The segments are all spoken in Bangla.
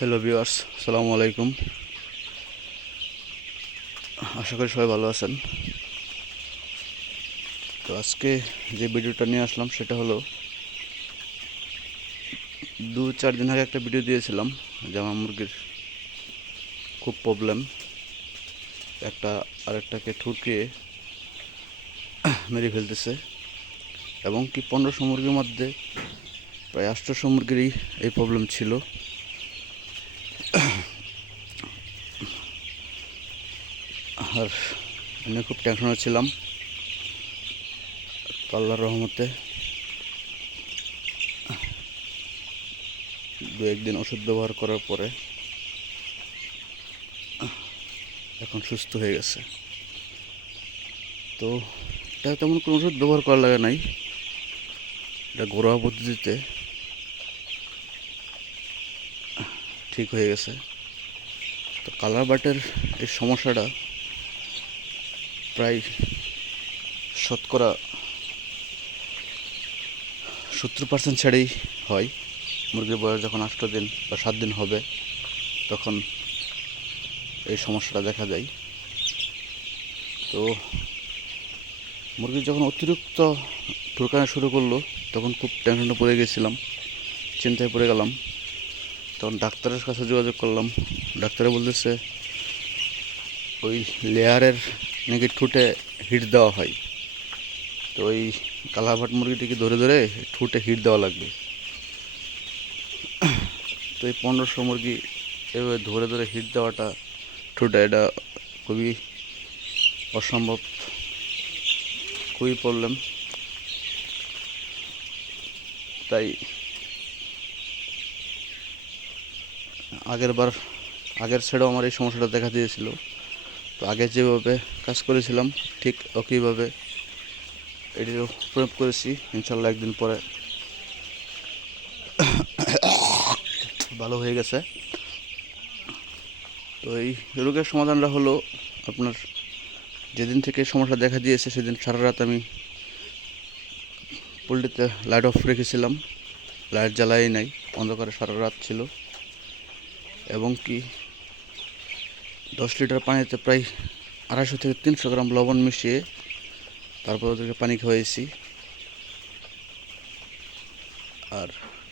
হ্যালো ভিউয়ার্স আসসালামু আলাইকুম আশা করি সবাই ভালো আছেন। তো আজকে যে ভিডিওটা নিয়ে আসলাম, সেটা হলো দু চার দিন আগে একটা ভিডিও দিয়েছিলাম, জামা মুরগির খুব প্রবলেম একটা, আরেকটাকে ঠুকিয়ে মেরে ফেলতেছে। এবং কি পনেরোশো মুরগির মধ্যে প্রায় আটশোশো মুরগিরই এই প্রবলেম ছিল। আর আমি খুব টেনশনে ছিলাম। তো রহমতে দু একদিন ওষুধ ব্যবহার করার পরে এখন সুস্থ হয়ে গেছে। তো এটা তেমন কোনো ওষুধ ব্যবহার করা লাগে নাই। এটা ঘরোয়া পদ্ধতিতে ঠিক হয়ে গেছে। তো কালার বাটের এই সমস্যাটা প্রায় শতকরা সত্তর পার্সেন্ট ছেড়েই হয়। মুরগির বয়স যখন আষ্ট দিন বা সাত দিন হবে, তখন এই সমস্যাটা দেখা যায়। তো মুরগি যখন অতিরিক্ত ঠুরকানো শুরু করল, তখন খুব টেনশনে পড়ে গেছিলাম, চিন্তায় পড়ে গেলাম। তখন ডাক্তারের কাছে যোগাযোগ করলাম। ডাক্তারে বলতেছে ওই লেয়ারের নাকি ঠুটে হিট দেওয়া হয়। তো ওই কালাভাট মুরগিটিকে ধরে ধরে ঠুটে হিট দেওয়া লাগবে। তো এই পনেরোশো মুরগি এভাবে ধরে ধরে হিট দেওয়াটা ঠুটে এটা খুবই অসম্ভব, খুবই প্রবলেম তাই আগের বার আগের ছেড়েও আমার এই সমস্যাটা দেখা দিয়েছিল। আগে যেভাবে কাজ করেছিলাম, ঠিক একইভাবে এটিও প্রয়োগ করেছি ইনশাল্লাহ একদিন পরে ভালো হয়ে গেছে। তো এই রোগের সমাধানটা হলো আপনার যেদিন থেকে সমস্যা দেখা দিয়েছে, সেদিন সারা রাত আমি পোলট্রিতে লাইট অফ রেখেছিলাম, লাইট জ্বালাই নাই, অন্ধকারে সারা রাত ছিল। এবং কি দশ লিটার পানিতে প্রায় আড়াইশো থেকে তিনশো গ্রাম লবণ মিশিয়ে তারপর ওদেরকে পানি খাওয়াইছি। আর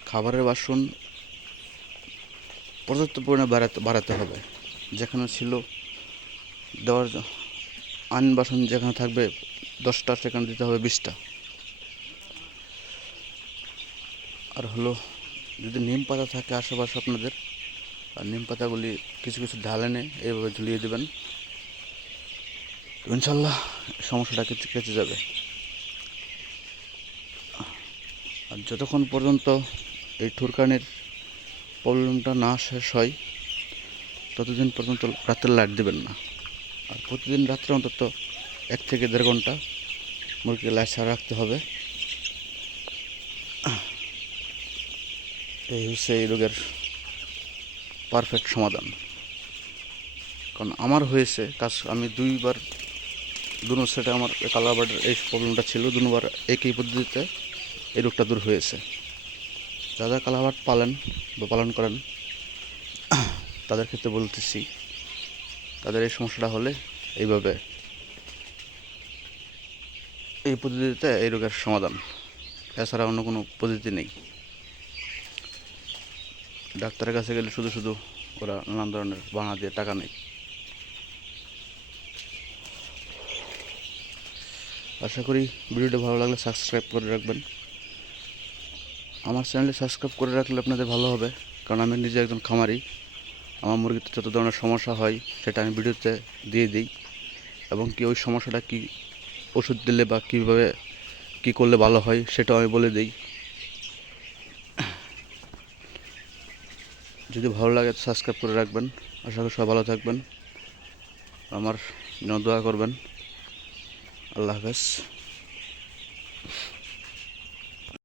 খাবারের বাসন পর্যাপ্ত পরিমাণে বাড়াতে বাড়াতে হবে। যেখানে ছিল দেওয়ার আন বাসন যেখানে থাকবে দশটা, সেখানে দিতে হবে বিশটা। আর হলো যদি নিম পাতা থাকে আশেপাশে আপনাদের আর নিম পাতাগুলি কিছু কিছু ঢাল এনে এইভাবে ঝুলিয়ে দেবেন। ইনশাল্লাহ সমস্যাটা কেটে কেটে যাবে। আর যতক্ষণ পর্যন্ত এই ঠুরকানির প্রবলেমটা না শেষ হয়, ততদিন পর্যন্ত রাতের লাইট দেবেন না। আর প্রতিদিন রাত্রে অন্তত এক থেকে দেড় ঘণ্টা মুরগিকে লাইট ছাড়া রাখতে হবে। এই হচ্ছে এই রোগের পারফেক্ট সমাধান। কারণ আমার হয়েছে কাজ, আমি দুইবার, দুনো সেটে আমার কালাবার্ডের এই প্রবলেমটা ছিল দুবার একই পদ্ধতিতে এই রোগটা দূর হয়েছে। যারা কালাবার্ড পালেন বা পালন করেন, তাদের ক্ষেত্রে বলতেছি, তাদের এই সমস্যাটা হলে এইভাবে এই পদ্ধতিতে এই রোগের সমাধান। এছাড়া অন্য কোনো পদ্ধতি নেই। ডাক্তারের কাছে গেলে শুধু শুধু ওরা নানান ধরনের বানা দিয়ে টাকা নেয়। আশা করি ভিডিওটা ভালো লাগলে সাবস্ক্রাইব করে রাখবেন। আমার চ্যানেলে সাবস্ক্রাইব করে রাখলে আপনাদের ভালো হবে, কারণ আমি নিজে একজন খামারি। আমার মুরগিতে যত ধরনের সমস্যা হয়, সেটা আমি ভিডিওতে দিয়ে দিই। এবং কি ওই সমস্যাটা কি ওষুধ দিলে বা কীভাবে কী করলে ভালো হয়, সেটাও আমি বলে দিই। যদি ভালো লাগে সাবস্ক্রাইব করে রাখবেন। আশা করি সব ভালো থাকবেন। আমার জন্য দোয়া করবেন। আল্লাহ হাফেজ।